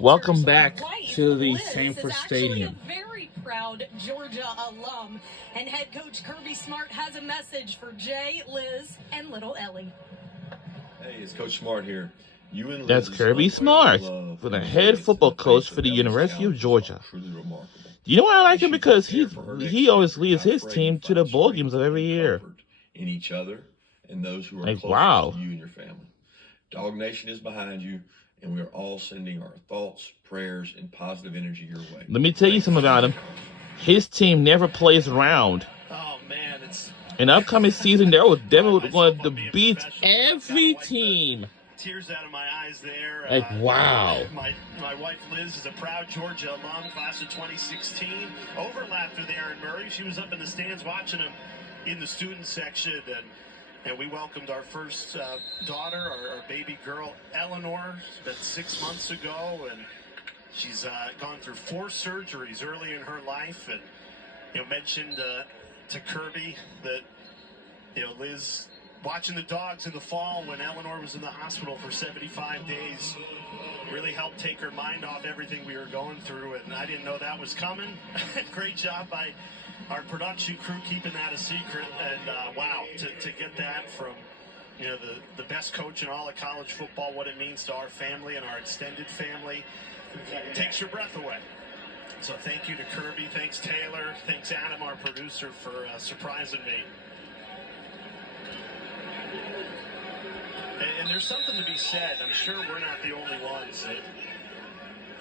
Welcome back to the Sanford Stadium. A very proud Georgia alum, and head coach Kirby Smart has a message for Jay, Liz, and little Ellie. Hey, it's Coach Smart here. You and Liz. That's Kirby Smart, for the head football coach for the University of Georgia. Truly remarkable. You know why I like him? Because he always leads his team to the bowl games of every year. In each other and those who are like, closest wow. to you and your family. Dog Nation is behind you, and we are all sending our thoughts, prayers, and positive energy your way. Let me tell you something about him. His team never plays around. Oh man, it's in the upcoming season, they're definitely going to beat every team. Tears out of my eyes there. Like, wow. My wife Liz is a proud Georgia alum, class of 2016. Overlapped with Aaron Murray. She was up in the stands watching him in the student section, and we welcomed our first daughter, our baby girl, Eleanor, about 6 months ago, and she's gone through 4 surgeries early in her life, and mentioned to Kirby that Liz watching the dogs in the fall when Eleanor was in the hospital for 75 days really helped take her mind off everything we were going through, and I didn't know that was coming. Great job by our production crew keeping that a secret, and wow, to get that from the best coach in all of college football, what it means to our family and our extended family, takes your breath away. So thank you to Kirby, thanks Taylor, thanks Adam, our producer, for surprising me. And there's something to be said. I'm sure we're not the only ones. That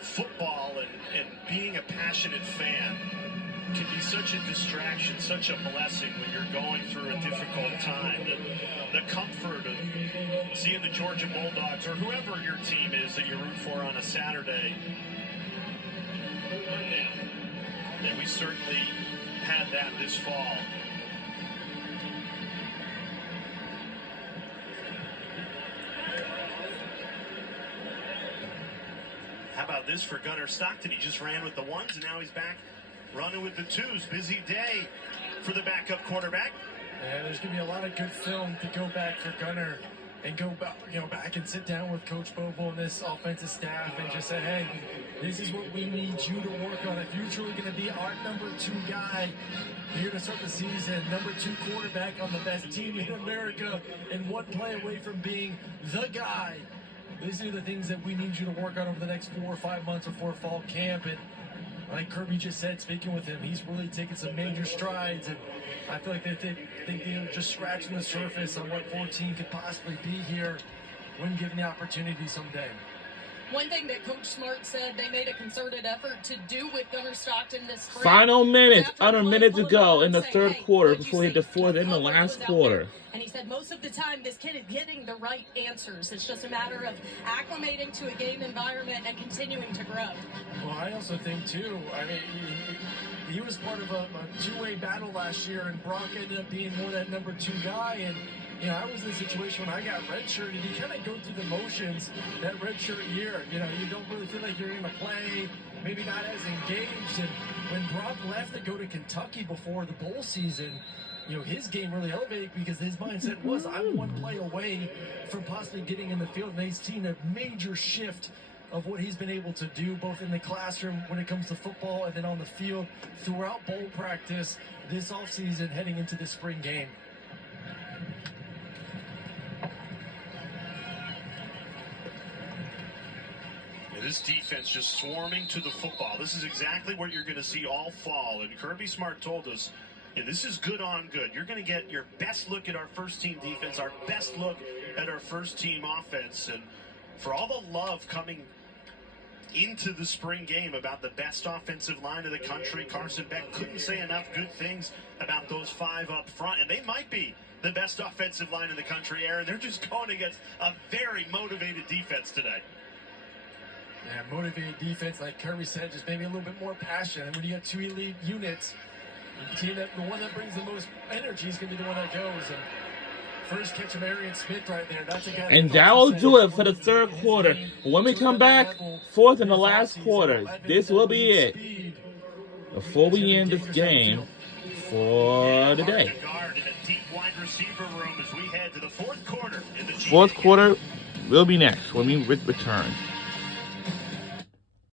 football and being a passionate fan can be such a distraction, such a blessing when you're going through a difficult time. The comfort of seeing the Georgia Bulldogs or whoever your team is that you root for on a Saturday. And we certainly had that this fall. How about this for Gunnar Stockton? He just ran with the 1s, and now he's back running with the 2s. Busy day for the backup quarterback. Yeah, there's going to be a lot of good film to go back for Gunnar and go back and sit down with Coach Bobo and this offensive staff and just say, hey, this is what we need you to work on. If you're truly going to be our number 2 guy here to start the season, number 2 quarterback on the best team in America, and 1 play away from being the guy, these are the things that we need you to work on over the next 4 or 5 months before fall camp. And like Kirby just said, speaking with him, he's really taken some major strides, and I feel like they think they're just scratching the surface on what 14 could possibly be here when given the opportunity someday. One thing that Coach Smart said they made a concerted effort to do with Gunnar Stockton this spring. Final minutes, under a minute to go in the third quarter before he hit the fourth in the last quarter. And he said most of the time this kid is getting the right answers. It's just a matter of acclimating to a game environment and continuing to grow. Well, I also think, too, I mean, he was part of a 2-way battle last year, and Brock ended up being more that number 2 guy. And I was in a situation when I got redshirted. You kind of go through the motions that redshirt year. You don't really feel like you're going to play, maybe not as engaged. And when Brock left to go to Kentucky before the bowl season, his game really elevated because his mindset was, I'm 1 play away from possibly getting in the field. And he's seen a major shift of what he's been able to do, both in the classroom when it comes to football and then on the field throughout bowl practice this offseason heading into the spring game. This defense just swarming to the football. This is exactly what you're going to see all fall. And Kirby Smart told us, this is good on good. You're going to get your best look at our first-team defense, our best look at our first-team offense. And for all the love coming into the spring game about the best offensive line of the country, Carson Beck couldn't say enough good things about those 5 up front. And they might be the best offensive line in the country, Aaron. They're just going against a very motivated defense today. Yeah, motivated defense, like Kirby said, just maybe a little bit more passion. And when you have 2 elite units, the one that brings the most energy is going to be the one that goes. And first catch of Arian Smith right there. That's a guy. And that will do it for the third quarter. When we come back, 4th in the last quarter, this will be it. Before we end this game for the day. Fourth quarter will be next when we return.